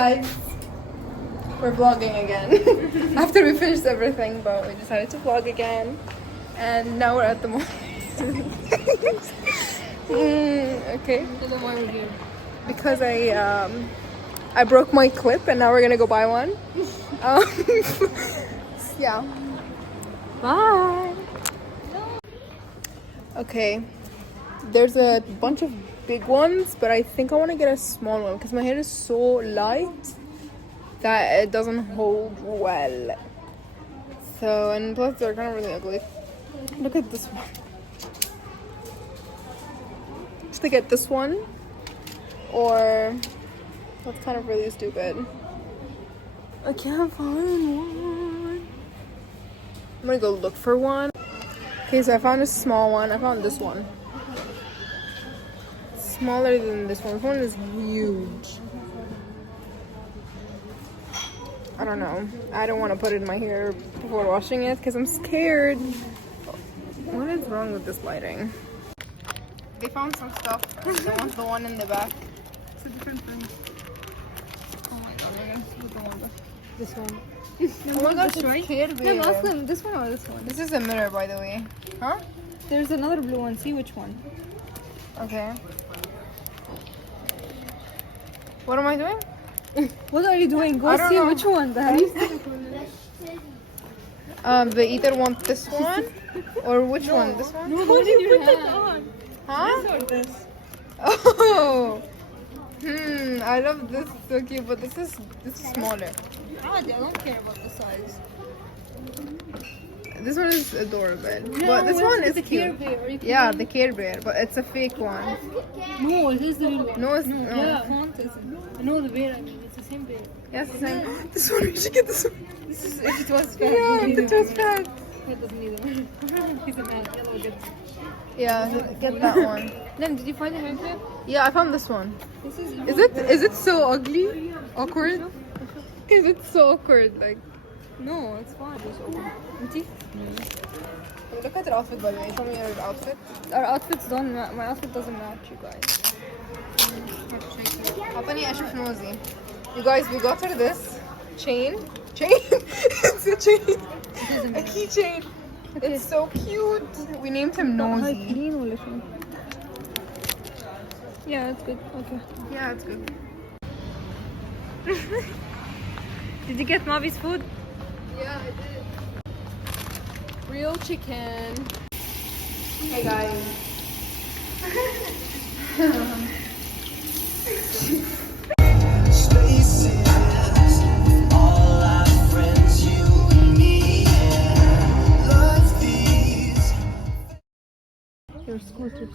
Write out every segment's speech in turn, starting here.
guys, we're vlogging again. After we finished everything, but we decided to vlog again. And now we're at the mall. Okay. Because I broke my clip and now we're gonna go buy one. Yeah. Bye. Okay. There's a bunch of big ones, but I think I want to get a small one because my hair is so light that it doesn't hold well. So, and plus they're kind of really ugly. Look at this one. Just to get this one, or that's kind of really stupid. I can't find one. I'm gonna go look for one. Okay, so I found a small one. I found this one. Smaller than this one. This one is huge. I don't know. I don't want to put it in my hair before washing it because I'm scared. What is wrong with this lighting? They found some stuff. They want the one in the back. It's a different thing. Oh my god, we're gonna see the one. This one. Oh my gosh, it's clear. No, ask them this one or this one. This is a mirror, by the way. Huh? There's another blue one. See which one. Okay. What am I doing? What are you doing? Go see know. which one, guys. They either want this one or which one? This one? No, what did you put it on? Huh? This or this? Oh. I love this. So cute, but this is smaller. I don't care about the size. This one is adorable, No, but this one is the Care cute. Bear. Yeah, the Care Bear, but it's a fake one. No, it is the real one. No, it's no. Yeah, font is. No, the bear. I mean, it's the same bear. Yes, the same. This one, we should get this one. This is if it was fat. Yeah, it was fat. It doesn't need them. He's a man. Yellow, good. Yeah, get that one. Then, did you find the hair clip? Yeah, I found this one. This is. Is it so ugly? Awkward? Is it so awkward? Like. No, it's fine. Just open. See? Look at your outfit, by the way. Show me your outfit. Our outfits don't. My outfit doesn't match, you guys. أعطني أشوف نوزي. You guys, we got her this chain. It's a chain. A keychain. Okay. It's so cute. We named him Nosy. Yeah, it's good. Okay. Yeah, it's good. Did you get Mavi's food? Yeah, I did. Real chicken. Hey guys. Your school trip.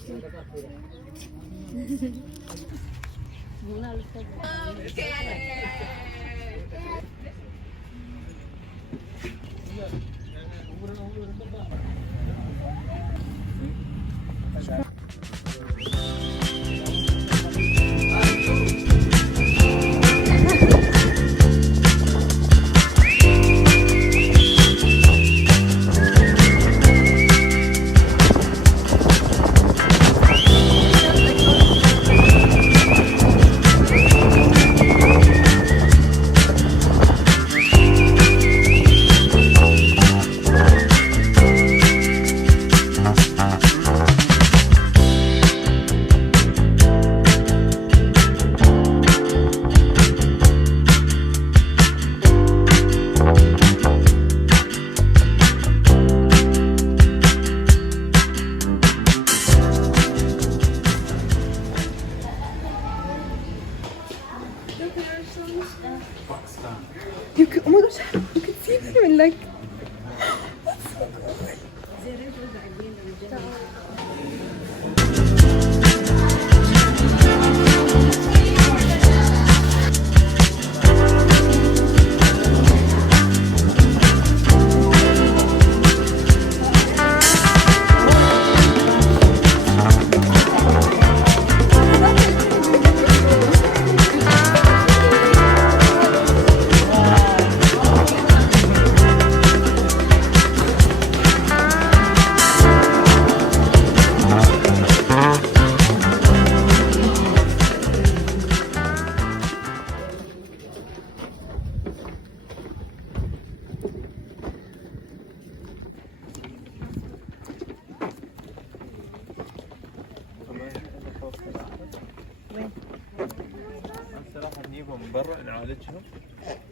برا نعالجهم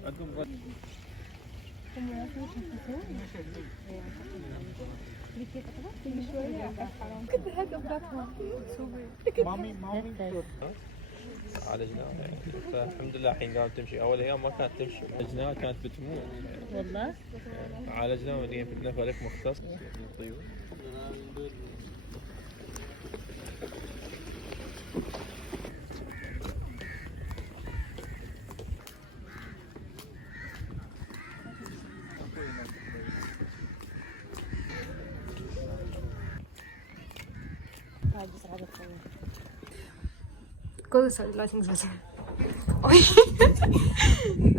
عقب غد. عالجناها يعني فالحمد لله الحين قامت تمشي. اول ايام ما كانت تمشي، عالجناها كانت بتموت والله. عالجناها ودينا فتنا فريق مختص للطيور. Go this side, lighting's better.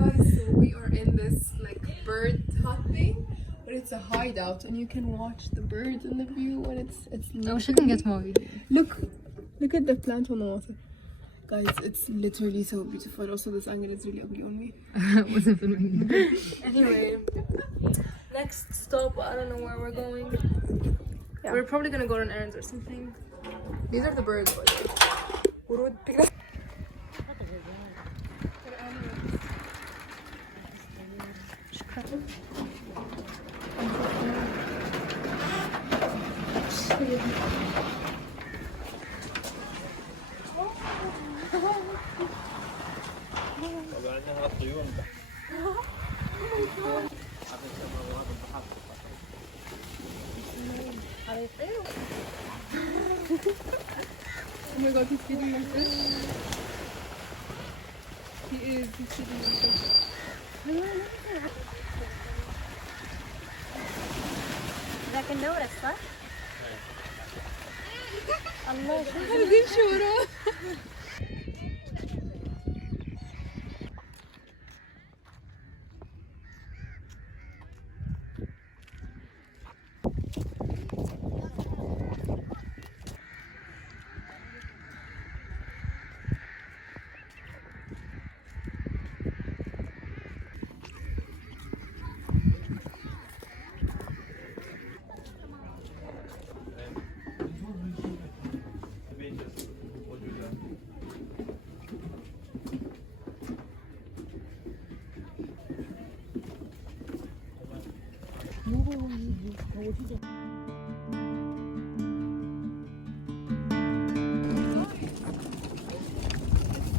Guys, so we are in this like bird hut thing, but it's a hideout, and you can watch the birds and the view, and it's. I wish I can get more video. Look at the plant on the water, guys. It's literally so beautiful. Also, this angle is really ugly on me. Wasn't filming. Anyway, next stop. I don't know where we're going. Yeah. We're probably gonna go on errands or something. These are the birds, by the way. طبعا عندنا الطيور Oh my god, he's feeding my fish. He's feeding my fish. لكن نورس صح؟ الله عايزين شورى.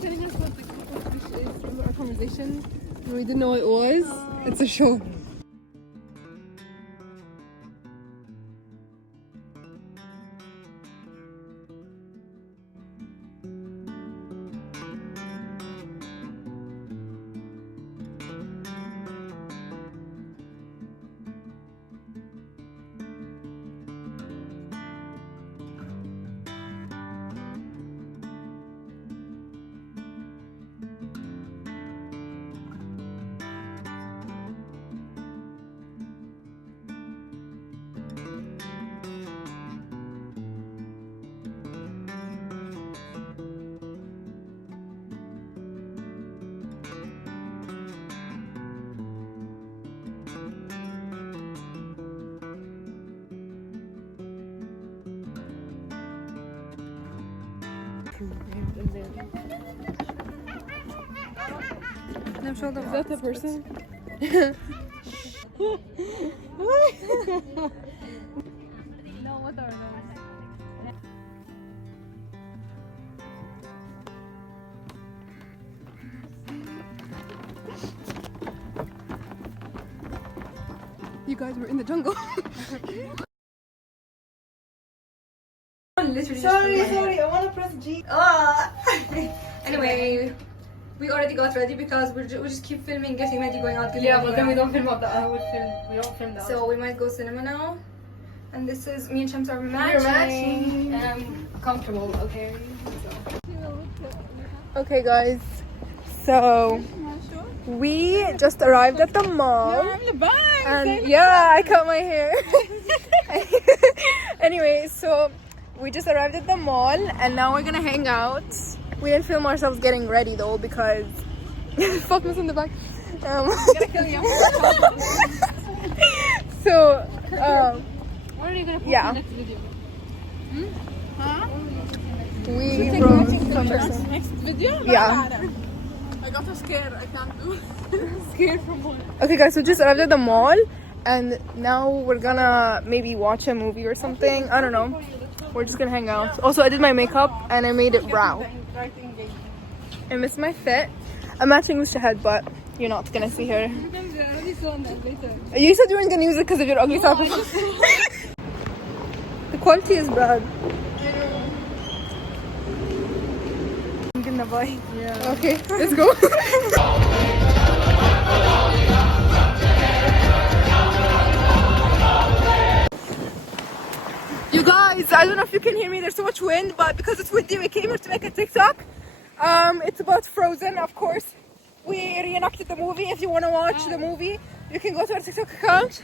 Telling us what the fish is from our conversation, and we didn't know what it was. It's a show. Is that the person? No, what are those? You guys were in the jungle. Sorry, I want to press G. Anyway, we already got ready because we just keep filming, getting ready, going out. Yeah, but then we don't film up that. We don't film that. So we might go cinema now. And this is me and Shams are We're matching. matching. And I'm comfortable, okay? Okay, guys. So we just arrived at the mall. And yeah, I cut my hair. Anyway, so we just arrived at the mall and now we're gonna hang out. We didn't film ourselves getting ready though because Fatma's in the back. So What are you gonna post yeah. in the next video? We wrote some Next video? yeah. got a scare. I can't do. Scared from what? Okay, guys, so just arrived at the mall, and now we're gonna maybe watch a movie or something. I don't know. We're just gonna hang out. Also, I did my makeup and I made it brown. I missed my fit. I'm matching with Shahad, but you're not gonna see her. You said you weren't gonna use it because of your ugly top. The quality is bad. I'm gonna buy. Yeah. Okay, let's go. You guys, I don't know if you can hear me. There's so much wind, but because it's windy, we came here to make a TikTok. It's about Frozen, of course. We reenacted the movie. If you want to watch the movie, you can go to our TikTok account.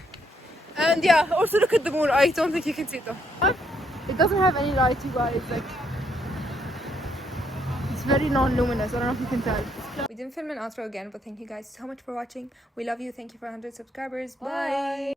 And yeah, also look at the moon. I don't think you can see it though. It doesn't have any light, you guys. Like, it's very non-luminous. I don't know if you can tell. We didn't film an outro again, but thank you guys so much for watching. We love you. Thank you for 100 subscribers. Bye.